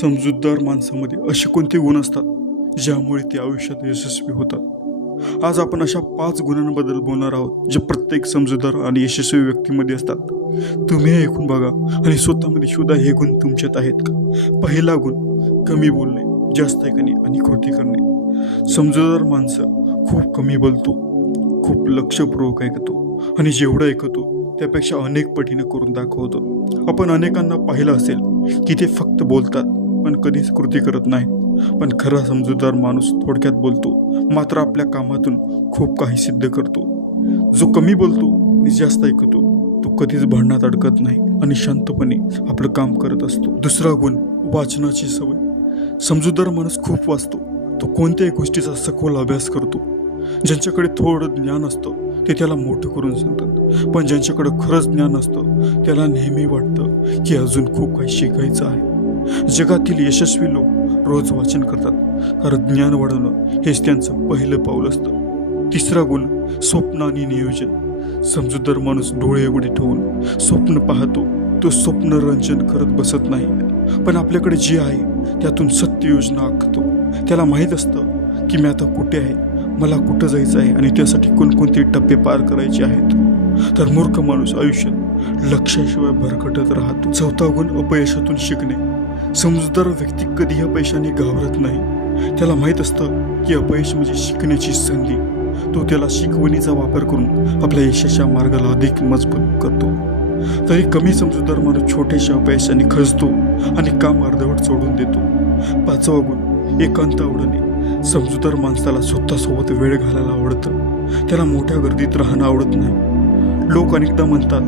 समजूतदार माणसामध्ये असे कोणते गुण असतात ज्यामुळे ते आयुष्यात यशस्वी होतात? आज आपण अशा पाच गुणांबद्दल बोलणार आहोत जे प्रत्येक समजूतदार आणि यशस्वी व्यक्तीमध्ये असतात. तुम्ही ऐकून बघा आणि स्वतःमध्ये शोधा हे गुण तुमच्यात आहेत का? पहिला गुण कमी बोलणे जास्त ऐकणे आणि कृती करणे. समजूतदार माणसं खूप कमी बोलतो खूप लक्षपूर्वक ऐकतो आणि जेवढं ऐकतो त्यापेक्षा अनेक पटीने करून दाखवतो. आपण अनेकांना पाहिलं असेल की ते फक्त बोलतात पण कधीच कृती करत नाहीत पण खरा समजूतदार माणूस थोडक्यात बोलतो मात्र आपल्या कामातून खूप काही सिद्ध करतो. जो कमी बोलतो आणि जास्त ऐकतो. तो कधीच भांडणात अडकत नाही आणि शांतपणे आपलं काम करत असतो. दुसरा गुण वाचनाची सवय. समजूतदार माणूस खूप वाचतो. तो कोणत्याही गोष्टीचा सखोल अभ्यास करतो. ज्यांच्याकडे थोडं ज्ञान असतं ते त्याला मोठं करून सांगतात. पण ज्यांच्याकडे खरंच ज्ञान असतं त्याला नेहमी वाटतं की अजून खूप काही शिकायचं आहे. जगातील यशस्वी लोक रोज वाचन करतात. कारण ज्ञान वाढवणं हेच त्यांचं पहिलं पाऊल असतं. तिसरा गुण स्वप्न आणि नियोजन. समजूतदार माणूस डोळे उघडे ठेवून स्वप्न पाहतो. तो स्वप्न रंजन करत बसत नाही. पण आपल्याकडे जे आहे त्यातून सत्य योजना आखतो. त्याला माहीत असतं की मी आता कुठे आहे मला कुठं जायचं आहे आणि त्यासाठी कोणकोणते टप्पे पार करायचे आहेत. तर मूर्ख माणूस आयुष्यात लक्षाशिवाय भरकटत राहतो. चौथा गुण अपयशातून शिकणे. समजूतदार व्यक्ती कधी अपयशाने घाबरत नाही. त्याला माहीत असतं की अपयश म्हणजे शिकण्याची संधी. तो त्याला शिकवणीचा वापर करून आपल्या यशाच्या मार्गाला अधिक मजबूत करतो. तरी कमी समजूतदार माणूस छोट्याशा अपयशाने खचतो आणि काम अर्धवट सोडून देतो. पाचवा गुण एकांत आवडणे. समजूतदार माणसाला स्वतःसोबत वेळ घालायला आवडतं. त्याला मोठ्या गर्दीत राहणं आवडत नाही. लोक अनेकदा म्हणतात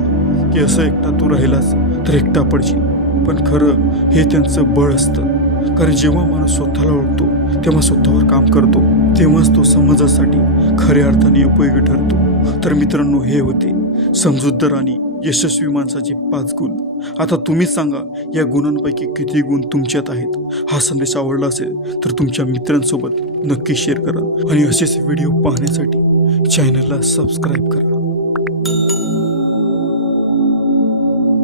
की असं एकटा तू राहिलास तर एकटा पडशील. पण खरं हे त्यांचं बळ असतं. कारण जेव्हा माणूस स्वतःला ओळखतो तेव्हा स्वतःवर काम करतो तेव्हाच तो समाजासाठी खऱ्या अर्थाने उपयोगी ठरतो. तर मित्रांनो हे होते समजूतदार आणि यशस्वी माणसाचे पाच गुण. आता तुम्हीच सांगा या गुणांपैकी किती गुण तुमच्यात आहेत? हा संदेश आवडला असेल तर तुमच्या मित्रांसोबत नक्की शेअर करा. आणि असेच व्हिडिओ पाहण्यासाठी चॅनलला सबस्क्राईब करा.